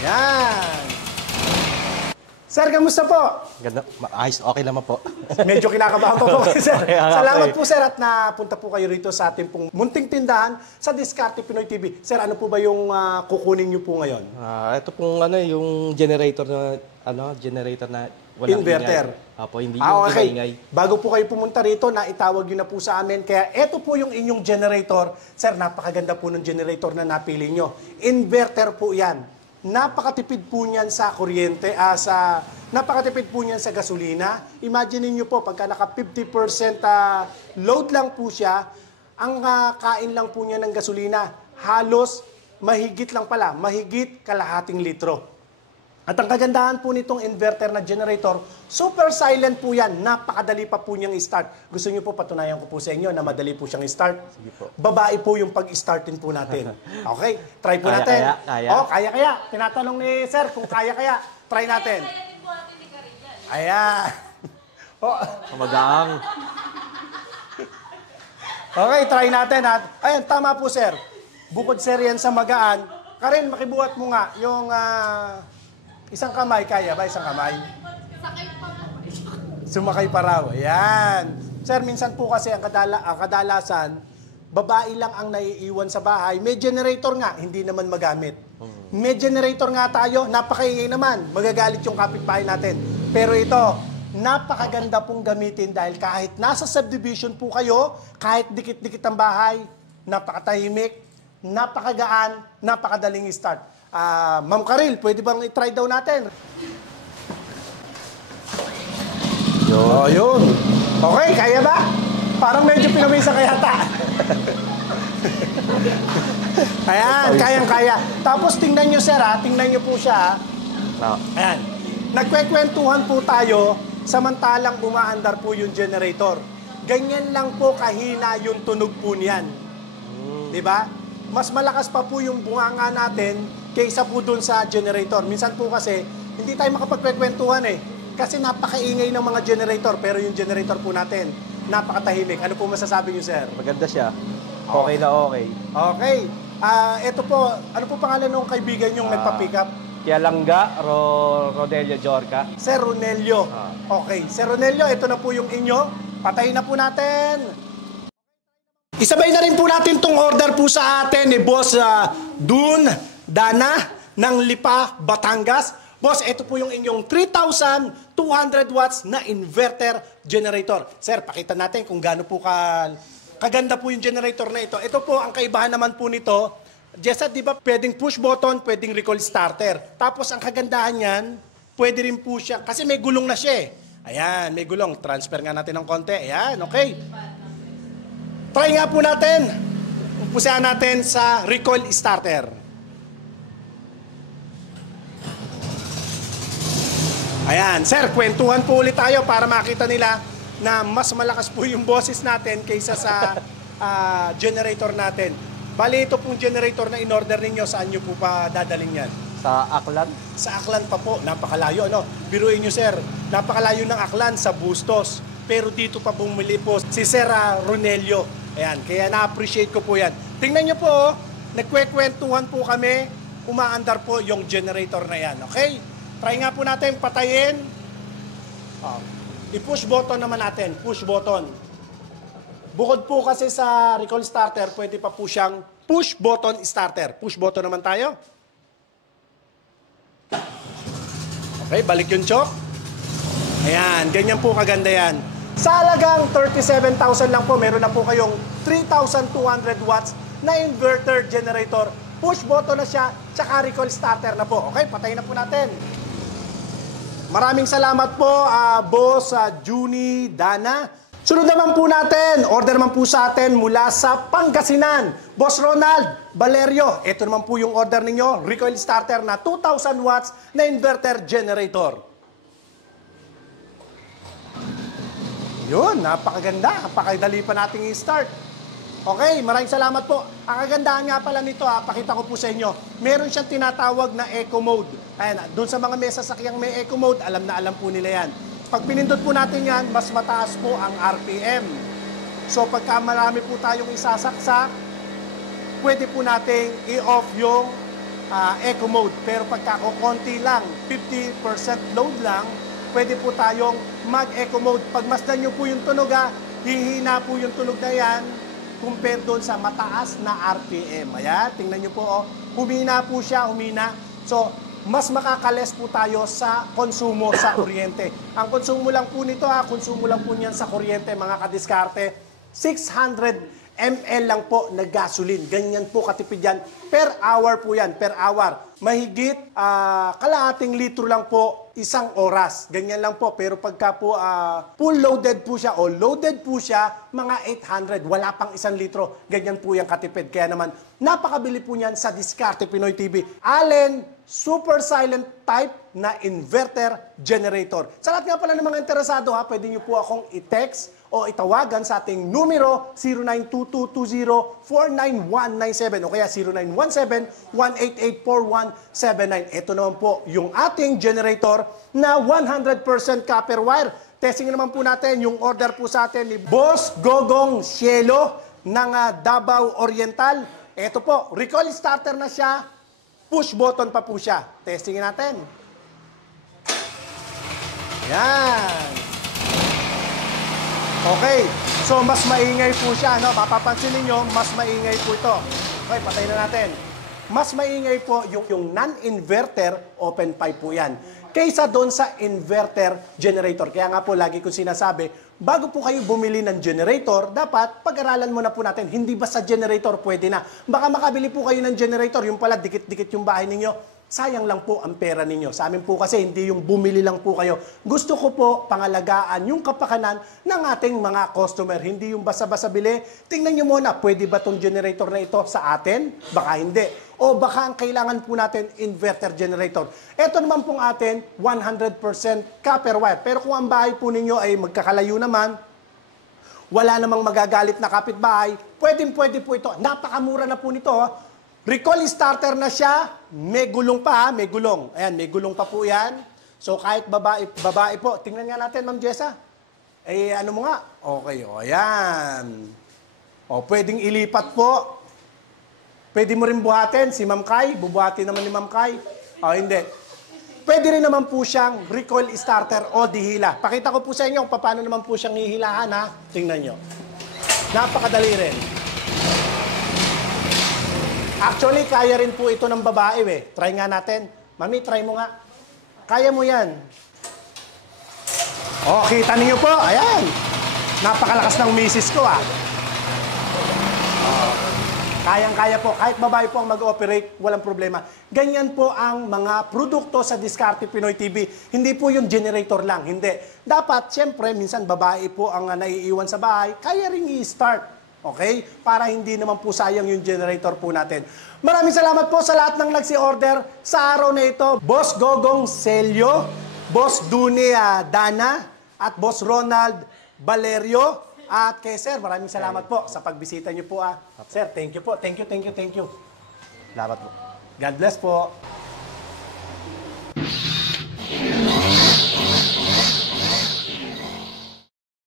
Yan. Sir, kamusta po? Ganda, ayos, okay naman po. Medyo kinakabahan pa po. Sir. Okay, okay. Salamat po, sir, at napunta po kayo rito sa ating pong munting tindahan sa Diskarte Pinoy TV. Sir, ano po ba yung kukunin niyo po ngayon? Ito pong yung generator na walang Inverter. ingay. Apo, hindi yung Okay. ingay. Bago po kayo pumunta rito, naitawag yun na po sa amin. Kaya ito po yung inyong generator. Sir, napakaganda po ng generator na napili nyo. Inverter po yan. Napakatipid po niyan sa kuryente, napakatipid po niyan sa gasolina. Imagine niyo po, pagka naka 50% load lang po siya, ang kain lang po niya ng gasolina, halos mahigit kalahating litro. At ang kagandahan po nitong inverter na generator, super silent po yan. Napakadali pa po niyang i-start. Gusto niyo po patunayan ko po sa inyo na madali po siyang i-start? Sige po. Babae po yung pag-startin po natin. Okay? Try po natin. Kaya. Oh, kaya. Tinatanong ni sir kung kaya. Try natin. Ayan. Oh. Magaang. Okay, try natin. Ayan, tama po sir. Bukod sir yan sa magaan, Karen, makibuhat mo nga yung isang kamay. Kaya ba isang kamay? Sumakay pa raw. Ayan. Sir, minsan po kasi ang kadalasan, babae lang ang naiiwan sa bahay. May generator nga, hindi naman magamit. May generator nga tayo, napakaingay naman. Magagalit yung kapitbahay natin. Pero ito, napakaganda pong gamitin dahil kahit nasa subdivision po kayo, kahit dikit-dikit ang bahay, napakatahimik, napakagaan, napakadaling start. Ma'am Karil, pwede bang i-try daw natin? Yun. Okay, kaya ba? Parang medyo pinawisa kaya yata. Ayan, kayang-kaya. Tapos tingnan nyo sir tingnan nyo po siya Ayan. Nagkwekwentuhan po tayo samantalang umaandar po yung generator. Ganyan lang po kahina yung tunog po niyan. Diba? Mas malakas pa po yung bunganga natin kaysa po dun sa generator. Minsan po kasi, hindi tayo makapagkwekwentuhan kasi napakaingay ng mga generator, pero yung generator po natin, napakatahimik. Ano po masasabi niyo, sir? Maganda siya. Okay na okay. Okay. Ito po, ano po pangalan ng kaibigan yung nagpa-pick up? Kialanga, Rodelio Jorca. Sir Ronelio. Okay. Sir Ronelio, ito na po yung inyo. Patayin na po natin. Isabay na rin po natin tong order po sa atin ni Boss Dun Dana ng Lipa, Batangas. Boss, ito po yung inyong 3,200 watts na inverter generator. Sir, pakita natin kung gaano po kaganda po yung generator na ito. Ito po, ang kaibahan naman po nito, Jessa, di ba pwedeng push button, pwedeng recoil starter. Tapos ang kagandahan niyan, pwede rin po siya, kasi may gulong na siya Ayan, may gulong. Transfer nga natin ng konti. Ayan, okay. Try nga po natin. Umpusahan natin sa recoil starter. Ayan, sir, kwentuhan po ulit tayo para makita nila na mas malakas po yung boses natin kaysa sa generator natin. Bali, ito pong generator na in-order ninyo, saan nyo po pa dadaling yan? Sa Aklan. Sa Aklan pa po, napakalayo. Biruin nyo, sir, napakalayo ng Aklan sa Bustos. Pero dito pa bumili po si Sir Ronelio. Ayan, kaya na-appreciate ko po yan. Tingnan nyo po, nagkwekwentuhan po kami, umaandar po yung generator na yan. Okay? Try nga po natin patayin. I-push button naman natin. Push button. Bukod po kasi sa recoil starter, pwede pa po siyang push button starter. Push button naman tayo. Okay, balik yung choke. Ayan, ganyan po kaganda yan. Sa halagang 37,000 lang po, meron na po kayong 3,200 watts na inverter generator. Push button na siya, tsaka recoil starter na po. Okay, patayin na po natin. Maraming salamat po, Boss Juni Dana. Sunod naman po natin, order naman po sa atin mula sa Pangasinan. Boss Ronald Valerio, ito naman po yung order ninyo, recoil starter na 2,000 watts na inverter generator. Yun, napakaganda, napakadali pa nating i-start. Okay, maraming salamat po. Ang kagandahan nga pala nito, pakita ko po sa inyo. Meron siyang tinatawag na eco mode. Ayan, doon sa mga may sasakyang may eco mode, alam na alam po nila yan. Pag pinindot po natin yan, mas mataas po ang RPM. So pagka marami po tayong isasaksak, pwede po nating i-off yung eco mode. Pero pagka konti lang, 50% load lang, pwede po tayong mag-eco mode. Pagmasdan nyo po yung tunog, hihina po yung tunog na yan compare doon sa mataas na RPM. Ayan, tingnan nyo po, humina po siya, humina. So, mas makakales po tayo sa konsumo sa kuryente. Ang konsumo lang po nito, konsumo lang po niyan sa kuryente, mga kadiskarte, 600 ml lang po na gasoline. Ganyan po katipid yan. Per hour po yan, per hour. Mahigit kalahating litro lang po isang oras. Ganyan lang po. Pero pagka po full loaded po siya o loaded po siya, mga 800. Wala pang 1 litro. Ganyan po yung katipid. Kaya naman, napakabili po niyan sa Diskarte Pinoy TV. Allen super silent type na inverter generator. Sa lahat nga pala ng mga interesado, pwede nyo po akong i-text o itawagan sa ating numero 092220-49197 o kaya 0917-188-4179. Ito naman po yung ating generator na 100% copper wire. Testing naman po natin yung order po sa atin ni Boss Gogong Cielo ng Davao Oriental. Ito po, recoil starter na siya, push button pa po siya. Testingin natin. Yan. Okay, so mas maingay po siya, no? Mapapansin niyo, mas maingay po ito. Okay, patayin na natin. Mas maingay po yung non-inverter open pipe po yan. Kaysa doon sa inverter generator. Kaya nga po, lagi kong sinasabi, bago po kayo bumili ng generator, dapat pag-aralan muna po natin, hindi ba sa generator pwede na. Baka makabili po kayo ng generator, yung pala dikit-dikit yung bahay ninyo. Sayang lang po ang pera ninyo. Sa amin po kasi, hindi yung bumili lang po kayo. Gusto ko po pangalagaan yung kapakanan ng ating mga customer. Hindi yung basa-basa bili. Tingnan nyo muna, pwede ba tong generator na ito sa atin? Baka hindi. O baka ang kailangan po natin, inverter generator. Ito naman pong atin, 100% copper wire. Pero kung ang bahay po ninyo ay magkakalayo naman, wala namang magagalit na kapitbahay, pwede po ito. Napakamura na po nito. Recoil starter na siya, may gulong pa, may gulong. Ayan, may gulong pa po yan. So kahit babae po, tingnan nga natin, Ma'am Jessa. Eh, ano mo nga? Okay, ayan. Pwedeng ilipat po. Pwede mo rin buhatin, si Ma'am Kai, bubuhatin naman ni Ma'am Kai. Hindi. Pwede rin naman po siyang recoil starter o dihila. Pakita ko po sa inyo kung paano naman po siyang hihilahan, Tingnan nyo. Napakadali rin. Actually, kaya rin po ito ng babae, Try nga natin. Mami, try mo nga. Kaya mo yan. Kita niyo po. Ayan. Napakalakas ng misis ko, Kayang-kaya po. Kahit babae po ang mag-operate, walang problema. Ganyan po ang mga produkto sa Diskarte Pinoy TV. Hindi po yung generator lang. Hindi. Dapat, siyempre, minsan babae po ang naiiwan sa bahay. Kaya rin i-start. Okay? Para hindi naman po sayang yung generator po natin. Maraming salamat po sa lahat ng nagsi-order sa araw na ito. Boss Gogong Celio, Boss Dune Dana, at Boss Ronald Valerio. At kay Sir, maraming salamat po sa pagbisita niyo po. Sir, thank you po. Thank you. Salamat po. God bless po.